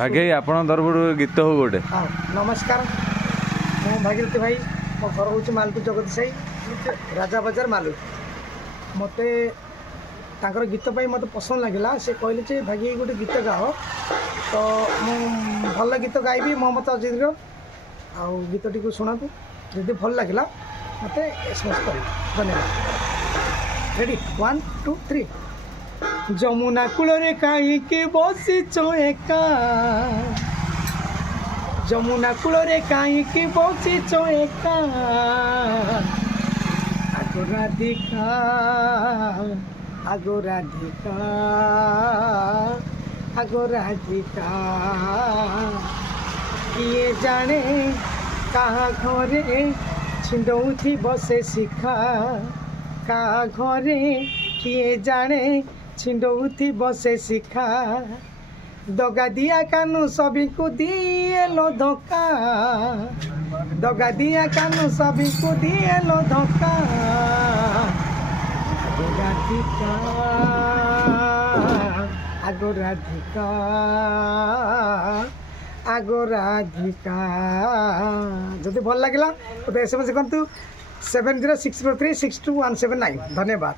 भाग्य आपण तरफ गीत हो गोटे। हाँ नमस्कार मु भागीरथी भाई मो घर हूँ मालपुर जगत साई राजा बाजार मालू मत तांकर गीत पाई मत पसंद लगे से कहले जे भागी गोटे गीत गाओ तो मु भल गीत गाइबी मोहम्मद अजीज आउ गीत टी शुणु जदि भल लगे मत एसएमएस कर धन्यवाद। रेडी 1 2 3 जमुना कूल रे कहीं बसीच एका जमुना कूल रे कहीं बसीच एका आगो राधिका आगो राधिका आगो राधिका किए जाने कहाँ घरे छिंदौथी बसे शिखा कहाँ घरे किए जाने छिंदौथी बसे शिखा दगा दिया कानू सभी को दिए लो धोखा दगा दिया कानू सभी को दिए लो धोखा आगो राधिका आगो राधिका आगो राधिका जदि भल लगे तो एसएमएस करतु 7064362179 धन्यवाद।